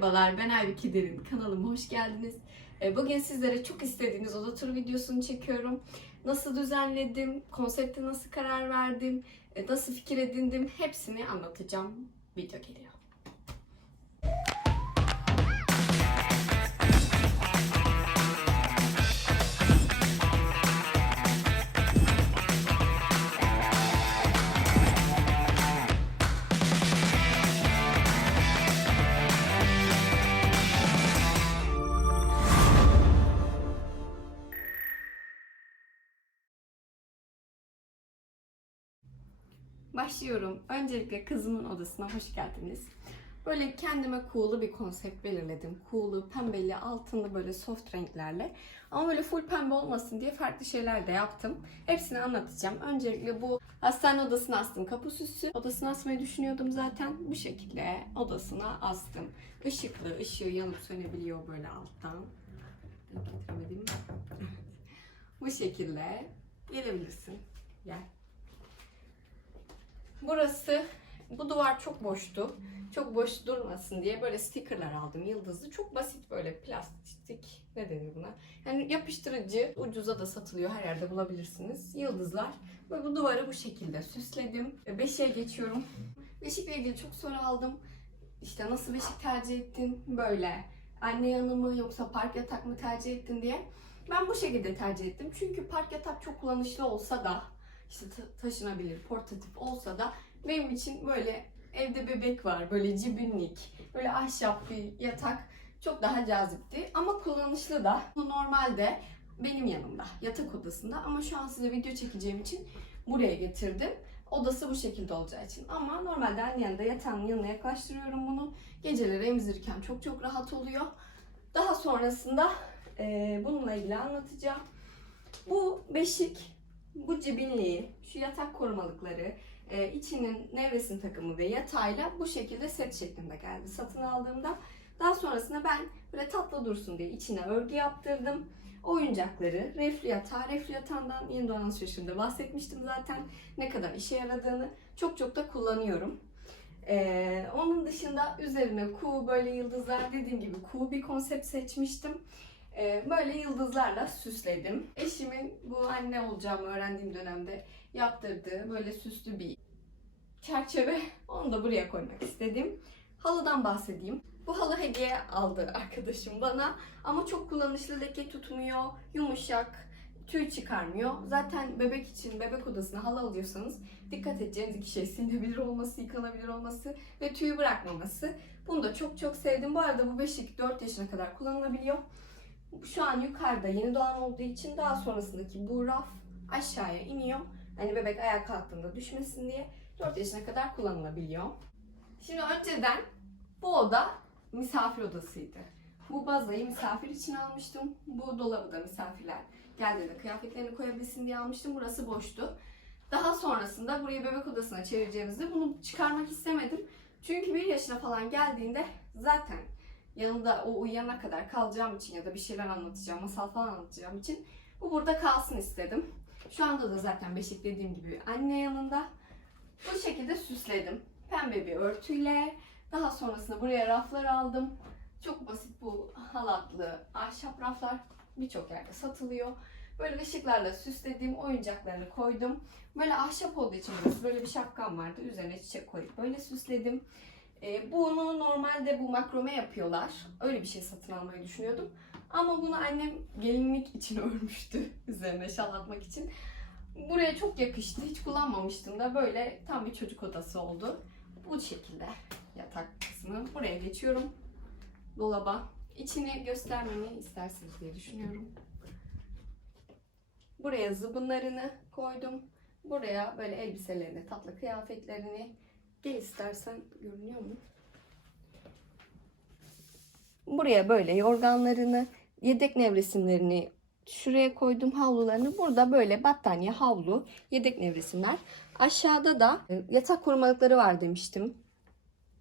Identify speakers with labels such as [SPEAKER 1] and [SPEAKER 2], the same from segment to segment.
[SPEAKER 1] Merhabalar ben Aybüke Derin. Kanalıma hoş geldiniz. Ee, Bugün sizlere çok istediğiniz oda turu videosunu çekiyorum. Nasıl düzenledim, konsepte nasıl karar verdim, e, nasıl fikir edindim hepsini anlatacağım. Video geliyor. Başlıyorum. Öncelikle kızımın odasına hoş geldiniz. Böyle kendime cool'lu bir konsept belirledim. Cool'lu, pembeli, altınlı böyle soft renklerle. Ama böyle full pembe olmasın diye farklı şeyler de yaptım. Hepsini anlatacağım. Öncelikle bu hastane odasına astım kapı süsü. Odasına asmayı düşünüyordum zaten. Bu şekilde odasına astım. Işıklı, ışığı yanıp sönebiliyor böyle alttan. Getiremedim. Bu şekilde gelebilirsin. Gel. Burası, bu duvar çok boştu. Çok boş durmasın diye böyle stickerlar aldım yıldızlı. Çok basit böyle plastik, ne denir buna? Yani yapıştırıcı, ucuza da satılıyor her yerde bulabilirsiniz. Yıldızlar. Ve bu duvarı bu şekilde süsledim. Beşiğe geçiyorum. Beşikle ilgili çok soru aldım. İşte nasıl beşik tercih ettin? Böyle. Anne yanı mı yoksa park yatak mı tercih ettin diye. Ben bu şekilde tercih ettim. Çünkü park yatak çok kullanışlı olsa da işte ta- taşınabilir, portatif olsa da benim için böyle evde bebek var, böyle cibinlik, böyle ahşap bir yatak çok daha cazipti. Ama kullanışlı da. Bu normalde benim yanımda, yatak odasında ama şu an size video çekeceğim için buraya getirdim. Odası bu şekilde olacağı için. Ama normalde anne yanında yatağın yanına yaklaştırıyorum bunu. Geceleri emzirirken çok çok rahat oluyor. Daha sonrasında eee, bununla ilgili anlatacağım. Bu beşik bu cibinliği, şu yatak korumalıkları, e, içinin nevresim takımı ve yatağıyla bu şekilde set şeklinde geldi satın aldığımda. Daha sonrasında ben böyle tatlı dursun diye içine örgü yaptırdım. Oyuncakları, reflü yatağı, reflü yatağından yeni doğan alışverişimde bahsetmiştim zaten. Ne kadar işe yaradığını çok çok da kullanıyorum. Ee, onun dışında üzerine kuğu böyle yıldızlar dediğim gibi kuğu bir konsept seçmiştim. Ee, böyle yıldızlarla süsledim. Eşimin bu anne olacağımı öğrendiğim dönemde yaptırdığı böyle süslü bir çerçeve. Onu da buraya koymak istedim. Halıdan bahsedeyim. Bu halı hediye aldı arkadaşım bana. Ama çok kullanışlı leke tutmuyor. Yumuşak, tüy çıkarmıyor. Zaten bebek için bebek odasına halı alıyorsanız dikkat edeceğiniz iki şey silinebilir olması, yıkanabilir olması ve tüyü bırakmaması. Bunu da çok çok sevdim. Bu arada bu beşik 4 yaşına kadar kullanılabiliyor. Şu an yukarıda yeni doğan olduğu için daha sonrasındaki bu raf aşağıya iniyor. Hani bebek ayağa kalktığında düşmesin diye 4 yaşına kadar kullanılabiliyor. Şimdi önceden bu oda misafir odasıydı. Bu bazayı misafir için almıştım. Bu dolabı da misafirler geldiğinde kıyafetlerini koyabilsin diye almıştım. Burası boştu. Daha sonrasında burayı bebek odasına çevireceğimizde bunu çıkarmak istemedim. Çünkü bir yaşına falan geldiğinde zaten yanında o uyuyana kadar kalacağım için ya da bir şeyler anlatacağım, masal falan anlatacağım için bu burada kalsın istedim. Şu anda da zaten beşik dediğim gibi anne yanında. Bu şekilde süsledim. Pembe bir örtüyle. Daha sonrasında buraya raflar aldım. Çok basit bu halatlı ahşap raflar birçok yerde satılıyor. Böyle ışıklarla süslediğim oyuncaklarını koydum. Böyle ahşap olduğu için burası böyle bir şapkam vardı. Üzerine çiçek koyup böyle süsledim. Ee, bunu normalde bu makrome yapıyorlar. Öyle bir şey satın almayı düşünüyordum. Ama bunu annem gelinlik için örmüştü. Üzerine şal atmak için. Buraya çok yakıştı. Hiç kullanmamıştım da böyle tam bir çocuk odası oldu. Bu şekilde yatak kısmı. Buraya geçiyorum. Dolaba. İçini göstermemi istersiniz diye düşünüyorum. Buraya zıbınlarını koydum. Buraya böyle elbiselerini, tatlı kıyafetlerini. Gel istersen görünüyor mu? Buraya böyle yorganlarını, yedek nevresimlerini şuraya koydum havlularını. Burada böyle battaniye, havlu, yedek nevresimler. Aşağıda da e, yatak korumalıkları var demiştim.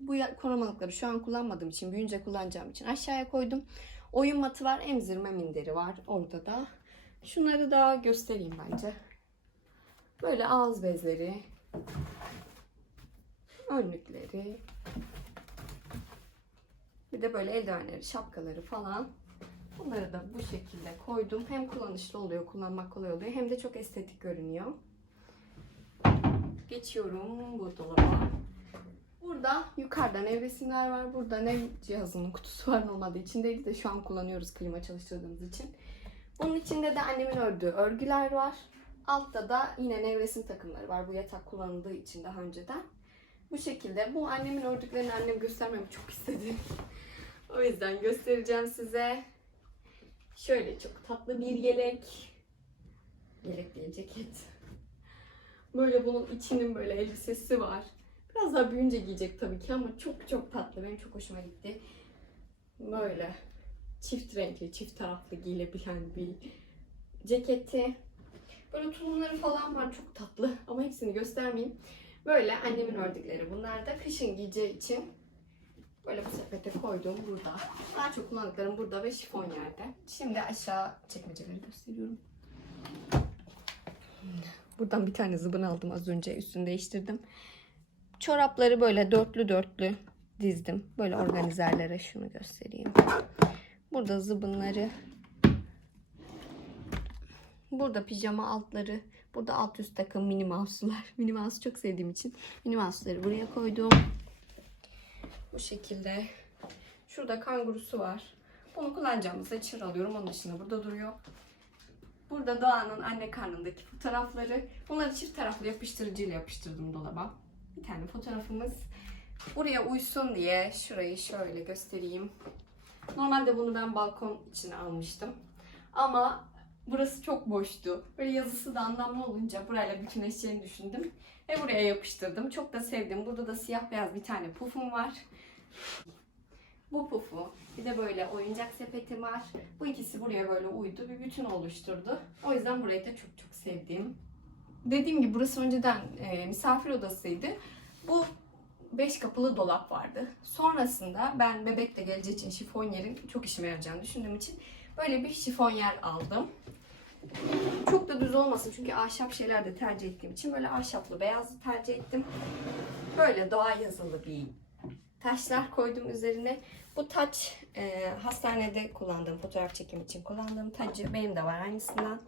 [SPEAKER 1] Bu korumalıkları şu an kullanmadığım için, büyünce kullanacağım için aşağıya koydum. Oyun matı var, emzirme minderi var orada da. Şunları da göstereyim bence. Böyle ağız bezleri, önlükleri, Bir de böyle eldivenleri, şapkaları falan. Bunları da bu şekilde koydum. Hem kullanışlı oluyor, kullanmak kolay oluyor. Hem de çok estetik görünüyor. Geçiyorum bu dolaba. Burada yukarıda nevresimler var. Burada nev cihazının kutusu var. Normalde içindeydi de şu an kullanıyoruz klima çalıştırdığımız için. Bunun içinde de annemin ördüğü örgüler var. Altta da yine nevresim takımları var. Bu yatak kullanıldığı için daha önceden. Bu şekilde. Bu annemin ördüklerini annem göstermemi çok istedi. o yüzden göstereceğim size. Şöyle çok tatlı bir yelek. Yelek değil ceket. Böyle bunun içinin böyle elbisesi var. Biraz daha büyüyünce giyecek tabii ki ama çok çok tatlı. Benim çok hoşuma gitti. Böyle çift renkli, çift taraflı giyilebilen bir ceketi. Böyle tulumları falan var çok tatlı ama hepsini göstermeyeyim. Böyle annemin ördükleri. Bunlar da kışın giyeceği için böyle bu sepete koydum burada. Daha çok kullandıklarım burada ve şifon yerde. Şimdi aşağı çekmeceleri gösteriyorum. Buradan bir tane zıbın aldım az önce. Üstünü değiştirdim. Çorapları böyle dörtlü dörtlü dizdim. Böyle organizerlere şunu göstereyim. Burada zıbınları. Burada pijama altları. Burada alt üst takım mini mouse'lar. Mini mouse çok sevdiğim için mini mouse'ları buraya koydum. Bu şekilde. Şurada kangurusu var. Bunu kullanacağımızda çır alıyorum. Onun dışında burada duruyor. Burada Doğan'ın anne karnındaki fotoğrafları. Bunları çift taraflı yapıştırıcıyla yapıştırdım dolaba. Bir tane fotoğrafımız. Buraya uysun diye şurayı şöyle göstereyim. Normalde bunu ben balkon için almıştım. Ama burası çok boştu. Böyle yazısı da anlamlı olunca burayla bütünleşeceğini düşündüm. Ve buraya yapıştırdım. Çok da sevdim. Burada da siyah beyaz bir tane pufum var. Bu pufu. Bir de böyle oyuncak sepetim var. Bu ikisi buraya böyle uydu. Bir bütün oluşturdu. O yüzden burayı da çok çok sevdim. Dediğim gibi burası önceden e, misafir odasıydı. Bu beş kapılı dolap vardı. Sonrasında ben bebek de geleceği için şifon yerin çok işime yarayacağını düşündüğüm için böyle bir şifon yer aldım. Çok da düz olmasın çünkü ahşap şeyler de tercih ettiğim için böyle ahşaplı beyazlı tercih ettim. Böyle doğa yazılı bir taşlar koydum üzerine. Bu taç e, hastanede kullandığım, fotoğraf çekim için kullandığım tacı. Benim de var aynısından.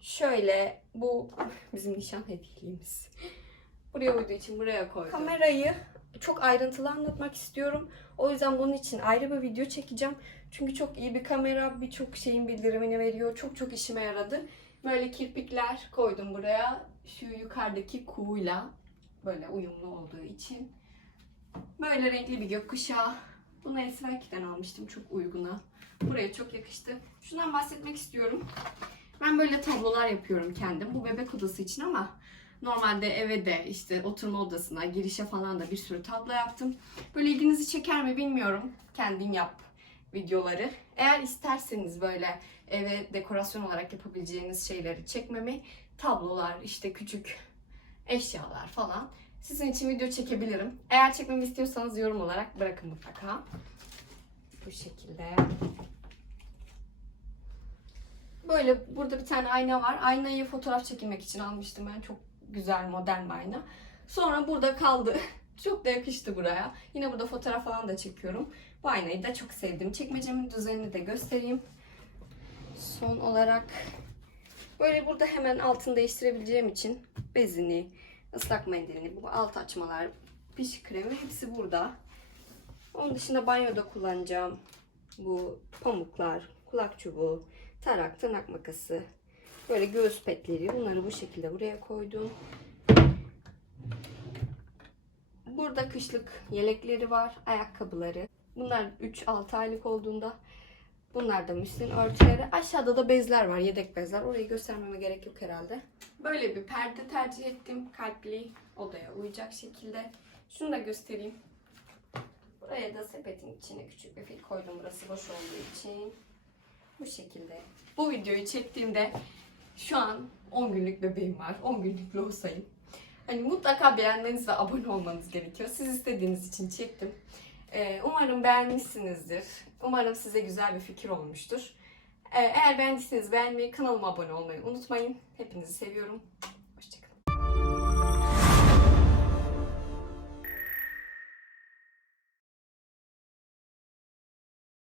[SPEAKER 1] Şöyle bu bizim nişan hediyeliğimiz. Buraya uyduğu için buraya koydum. Kamerayı çok ayrıntılı anlatmak istiyorum. O yüzden bunun için ayrı bir video çekeceğim. Çünkü çok iyi bir kamera. Birçok şeyin bildirimini veriyor. Çok çok işime yaradı. Böyle kirpikler koydum buraya. Şu yukarıdaki kuğuyla böyle uyumlu olduğu için. Böyle renkli bir gökkuşağı. Bunu Esvelki'den almıştım çok uyguna. Buraya çok yakıştı. Şundan bahsetmek istiyorum. Ben böyle tablolar yapıyorum kendim. Bu bebek odası için ama normalde eve de işte oturma odasına, girişe falan da bir sürü tablo yaptım. Böyle ilginizi çeker mi bilmiyorum. Kendin yap videoları. Eğer isterseniz böyle eve dekorasyon olarak yapabileceğiniz şeyleri çekmemi, tablolar, işte küçük eşyalar falan sizin için video çekebilirim. Eğer çekmemi istiyorsanız yorum olarak bırakın mutlaka. Bu şekilde. Böyle burada bir tane ayna var. Aynayı fotoğraf çekilmek için almıştım ben. Çok güzel modern bir ayna. Sonra burada kaldı. Çok da yakıştı buraya. Yine burada fotoğraf falan da çekiyorum. Bu aynayı da çok sevdim. Çekmecemin düzenini de göstereyim. Son olarak böyle burada hemen altını değiştirebileceğim için bezini, ıslak mendilini, bu alt açmalar, piş kremi hepsi burada. Onun dışında banyoda kullanacağım bu pamuklar, kulak çubuğu, tarak, tırnak makası, böyle göğüs petleri bunları bu şekilde buraya koydum. Burada kışlık yelekleri var, ayakkabıları. Bunlar 3-6 aylık olduğunda Bunlar da müslin örtüleri. Aşağıda da bezler var, yedek bezler. Orayı göstermeme gerek yok herhalde. Böyle bir perde tercih ettim. Kalpli odaya uyacak şekilde. Şunu da göstereyim. Buraya da sepetin içine küçük bir fil koydum. Burası boş olduğu için. Bu şekilde. Bu videoyu çektiğimde şu an 10 günlük bebeğim var. 10 günlük lohusayım. Hani mutlaka beğenmeniz ve abone olmanız gerekiyor. Siz istediğiniz için çektim. Ee, umarım beğenmişsinizdir. Umarım size güzel bir fikir olmuştur. Ee, eğer beğendiyseniz beğenmeyi, kanalıma abone olmayı unutmayın. Hepinizi seviyorum.